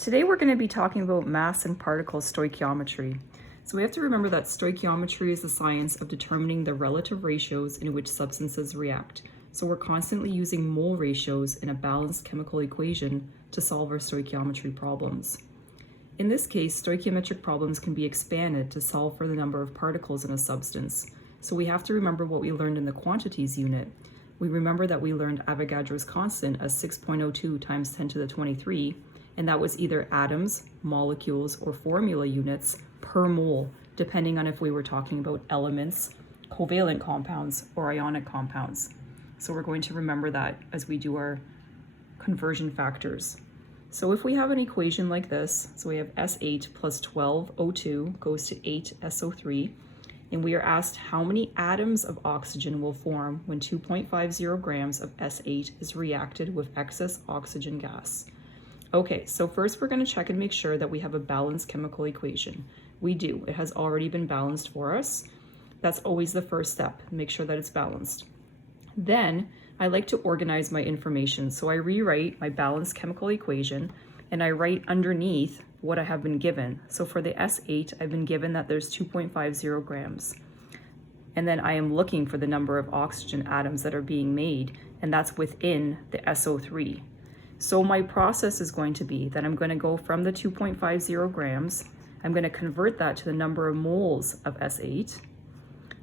Today we're going to be talking about mass and particle stoichiometry. So we have to remember that stoichiometry is the science of determining the relative ratios in which substances react. So we're constantly using mole ratios in a balanced chemical equation to solve our stoichiometry problems. In this case, stoichiometric problems can be expanded to solve for the number of particles in a substance. So we have to remember what we learned in the quantities unit. We remember that we learned Avogadro's constant as 6.02 times 10 to the 23, and that was either atoms, molecules, or formula units per mole, depending on if we were talking about elements, covalent compounds, or ionic compounds. So we're going to remember that as we do our conversion factors. So if we have an equation like this, so we have S8 plus 12O2 goes to 8SO3, and we are asked how many atoms of oxygen will form when 2.50 grams of S8 is reacted with excess oxygen gas. Okay, so first we're going to check and make sure that we have a balanced chemical equation. We do. It has already been balanced for us. That's always the first step. Make sure that it's balanced. Then I like to organize my information. So I rewrite my balanced chemical equation and I write underneath what I have been given. So for the S8, I've been given that there's 2.50 grams. And then I am looking for the number of oxygen atoms that are being made, and that's within the SO3. So my process is going to be that I'm going to go from the 2.50 grams, I'm going to convert that to the number of moles of S8.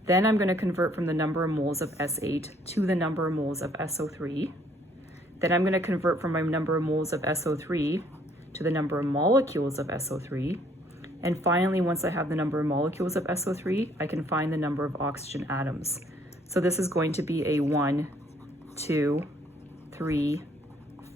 Then I'm going to convert from the number of moles of S8 to the number of moles of SO3. Then I'm going to convert from my number of moles of SO3 to the number of molecules of SO3. And finally, once I have the number of molecules of SO3, I can find the number of oxygen atoms. So this is going to be a 1, 2, 3,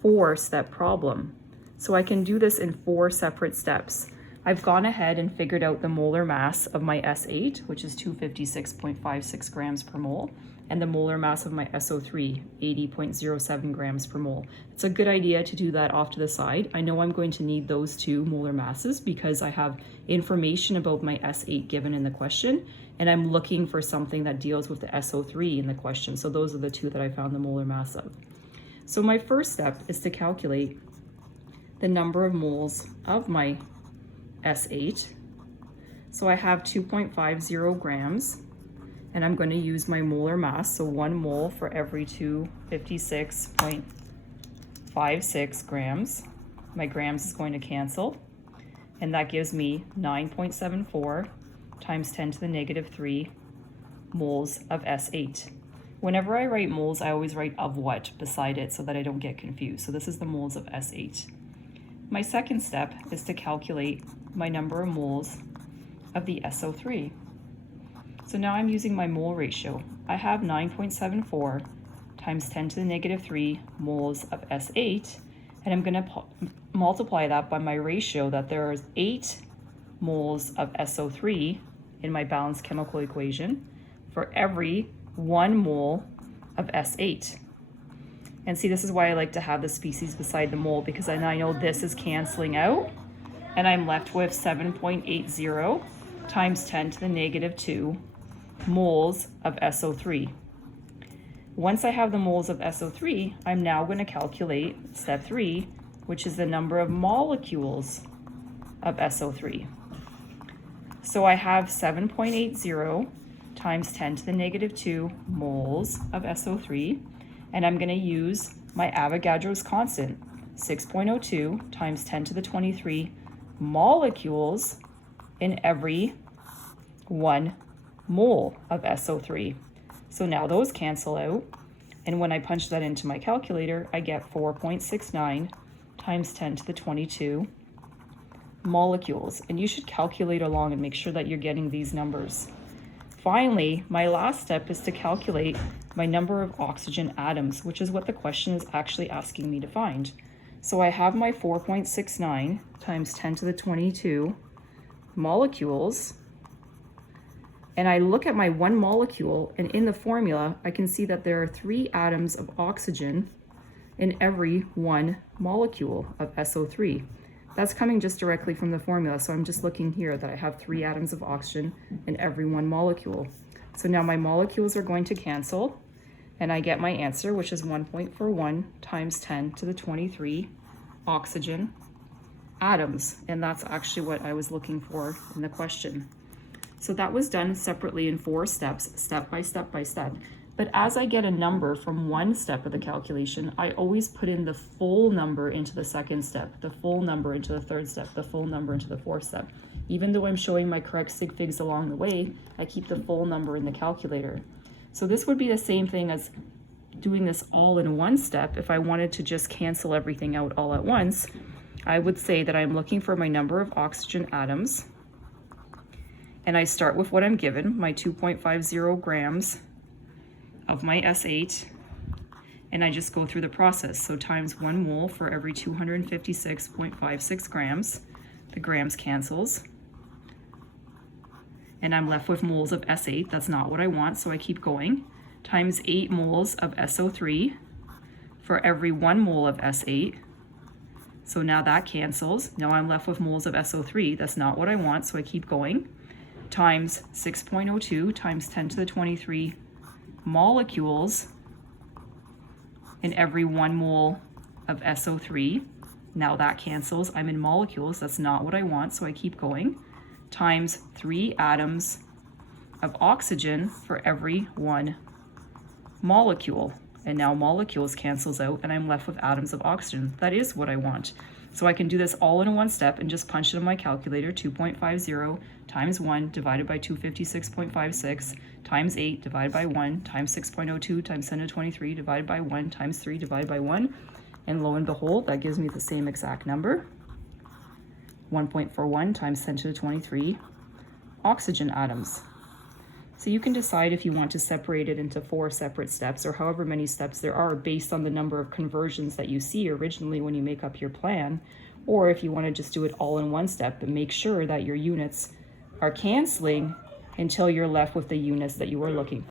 4-step problem. So I can do this in 4 separate steps. I've gone ahead and figured out the molar mass of my S8, which is 256.56 grams per mole, and the molar mass of my SO3, 80.07 grams per mole. It's a good idea to do that off to the side. I know I'm going to need those 2 molar masses because I have information about my S8 given in the question, and I'm looking for something that deals with the SO3 in the question. So those are the 2 that I found the molar mass of. So my first step is to calculate the number of moles of my S8. So I have 2.50 grams, and I'm going to use my molar mass, so 1 mole for every 256.56 grams. My grams is going to cancel, and that gives me 9.74 times 10 to the negative 3 moles of S8. Whenever I write moles, I always write of what beside it so that I don't get confused. So this is the moles of S8. My second step is to calculate my number of moles of the SO3. So now I'm using my mole ratio. I have 9.74 times 10 to the negative 3 moles of S8, and I'm going to multiply that by my ratio that there is 8 moles of SO3 in my balanced chemical equation for every 1 mole of S8. And see, this is why I like to have the species beside the mole, because then I know this is canceling out, and I'm left with 7.80 times 10 to the negative 2 moles of SO3. Once I have the moles of SO3, I'm now going to calculate step 3, which is the number of molecules of SO3. So I have 7.80 times 10 to the negative 2 moles of SO3, and I'm going to use my Avogadro's constant, 6.02 times 10 to the 23 molecules in every 1 mole of SO3. So now those cancel out, and when I punch that into my calculator, I get 4.69 times 10 to the 22 molecules. And you should calculate along and make sure that you're getting these numbers. Finally, my last step is to calculate my number of oxygen atoms, which is what the question is actually asking me to find. So I have my 4.69 times 10 to the 22 molecules, and I look at my 1 molecule, and in the formula, I can see that there are 3 atoms of oxygen in every 1 molecule of SO3. That's coming just directly from the formula, so I'm just looking here that I have 3 atoms of oxygen in every 1 molecule. So now my molecules are going to cancel, and I get my answer, which is 1.41 times 10 to the 23 oxygen atoms, and that's actually what I was looking for in the question. So that was done separately in 4 steps, step by step by step. But as I get a number from one step of the calculation, I always put in the full number into the second step, the full number into the third step, the full number into the fourth step. Even though I'm showing my correct sig figs along the way, I keep the full number in the calculator. So this would be the same thing as doing this all in one step. If I wanted to just cancel everything out all at once, I would say that I'm looking for my number of oxygen atoms, and I start with what I'm given, my 2.50 grams of my S8, and I just go through the process. So times 1 mole for every 256.56 grams. The grams cancels, and I'm left with moles of S8. That's not what I want, so I keep going. Times 8 moles of SO3 for every 1 mole of S8. So now that cancels. Now I'm left with moles of SO3. That's not what I want, so I keep going. Times 6.02 times 10 to the 23 molecules in every 1 mole of SO3. Now that cancels. I'm in molecules. That's not what I want, so I keep going. Times 3 atoms of oxygen for every 1 molecule. And now molecules cancels out, and I'm left with atoms of oxygen. That is what I want. So I can do this all in one step and just punch it in my calculator. 2.50 times 1 divided by 256.56 times 8 divided by 1 times 6.02 times 10 to 23 divided by 1 times 3 divided by 1. And lo and behold, that gives me the same exact number. 1.41 times 10 to the 23 oxygen atoms. So you can decide if you want to separate it into 4 separate steps, or however many steps there are based on the number of conversions that you see originally when you make up your plan, or if you want to just do it all in one step, but make sure that your units are canceling until you're left with the units that you were looking for.